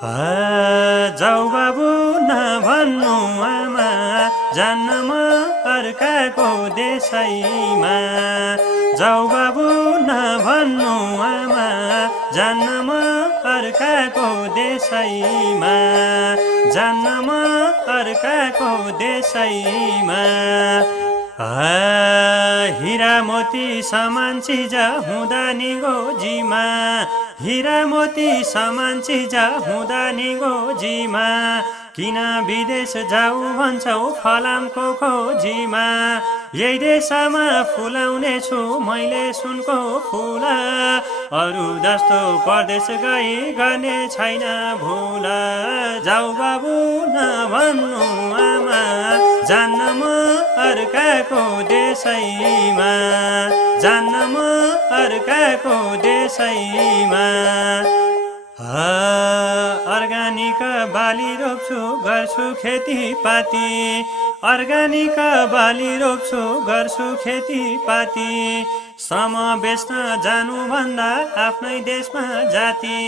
जाऊ बाबु नभन्नु आमा, जान्न म अर्काको देशैमा। जाऊ बाबु नभन्नु आमा, जान्न म अर्काको देशैमा। जान्न म अर्काको देशैमा। हिरा मोती समान चिज हुँदा नि गोजीमा। हिरा मोती समान चिज हुँदा नि गोजीमा। किन विदेश जाऊ भन्छौ फलामको खोजीमा। यही देशमा फुलाउने छु मैले सुनको फुल। अरू जस्तो परदेश गई गर्ने छैन भुल। जाऊ बाबु नभन्नु आमा, जान्न म अर्काको देशैमा। जान्न म अर्काको देशैमा। अर्गानिक बाली रोप्छु गर्छु खेतीपाती। अर्गानिक बाली रोप्छु गर्छु खेतीपाती। श्रम बेच्न जानुभन्दा आफ्नै देशमा जाति।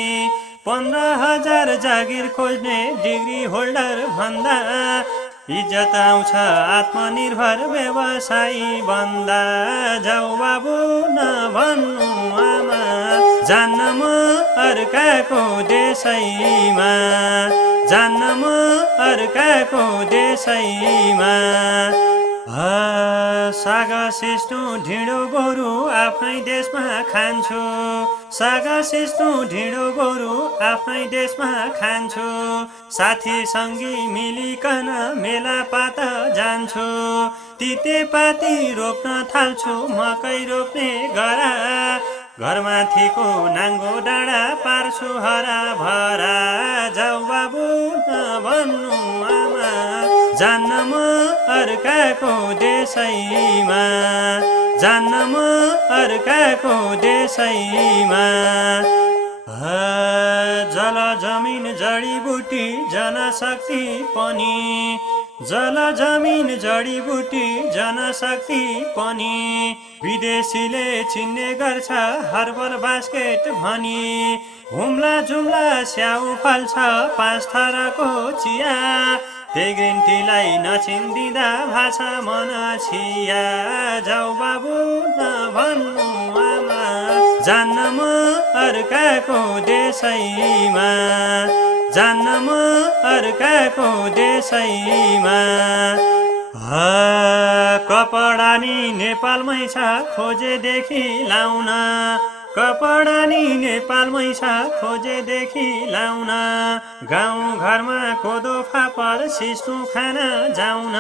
15,000 जागिर खोज्ने डिग्री होल्डर भन्दा इज्जत आउँछ आत्मनिर्भर व्यवसायी बन्दा। जाऊ बाबु नभन्नु आमा, जान्न म अर्काको देशैमा। जान्न म अर्काको देशैमा। साग सिस्नु ढिँडो गोरु आफ्नै देशमा खान्छु। साग सिस्नु ढिँडो गोरु आफ्नै देशमा खान्छु। साथी सङ्गी मिलिकन मेलापात जान्छु। तितेपाती रोप्न थाल्छु मकै रोप्ने गरा। घरमाथिको नाङ्गो डाँडा पार्छु हरा भरा। जाऊ बाबु नभन्नु आमा, जान्न म अर्काको देशैमा। जान्न म अर्काको देशैमा। जल जमिन जडीबुटी जनशक्ति पनि। जल जमिन जडीबुटी जनशक्ति पनि। विदेशीले चिन्ने गर्छ हर्बल बास्केट भनी। हुम्ला जुम्ला स्याउ फल्छ 5 थरको चिया। त्यही ग्रिन टीलाई नचिन्दिँदा भाषा मन छिया। जाऊ बाबु नभन्नु आमा, जान्न म अर्काको देशैमा। जान्न म अर्काको देशैमा। कपडा नि नेपालमै छ खोजेदेखि लाउन। कपडा नि नेपालमै छ खोजेदेखि लाउन। गाउँ घरमा कोदो फापर सिस्नु खान जाउन।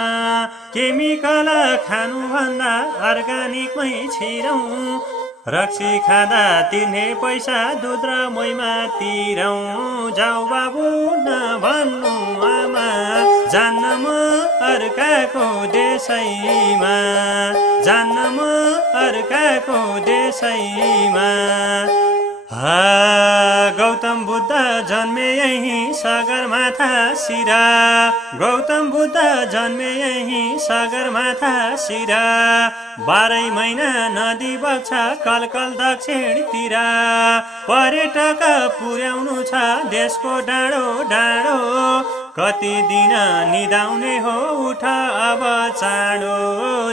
केमिकल खानुभन्दा अर्गानिकमै छिरौँ। रक्सी खाँदा तिर्ने पैसा दुध र मोहीमा तिरौँ। जाऊ बाबु नभन्नु आमा, जान्न म अर्काको देशैमा। जान्न म अर्काको देशैमा। गौतम बुद्ध जन्मे यही सगरमाथा शिरा। गौतम बुद्ध जन्मे यही सगरमाथा शिरा। 12 महिना नदी बग्छ कलकल दक्षिणतिर। पर्यटक पुर्याउनु छ देशको डाँडो डाँडो। कति दिन निदाउने हो उठ अब चाँडो।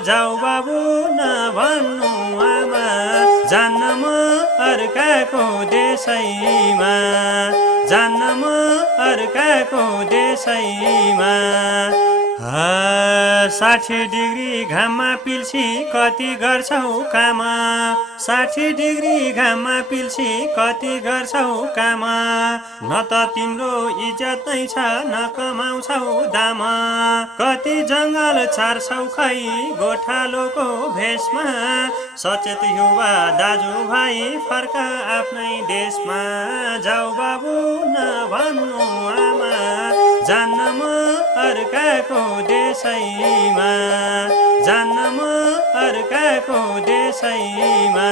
जाऊ बाबु नभन्नु आमा, जान्न म अर्काको देशैमा। जान्न म अर्काको देशैमा। 60 डिग्री घाममा पिल्सी कति गर्छौ काम। 60 डिग्री घाममा पिल्सी कति गर्छौ काम। न त तिम्रो इज्जत नै छ न कमाउँछौ दाम। कति जङ्गल छाड्छौ खै गोठालोको भेषमा। सचेत युवा दाजुभाइ फर्क आफ्नै देशमा। जाऊ बाबु नभन्नु आमा, जान्न म अर्काको देशैमा। जान्न म अर्काको देशैमा।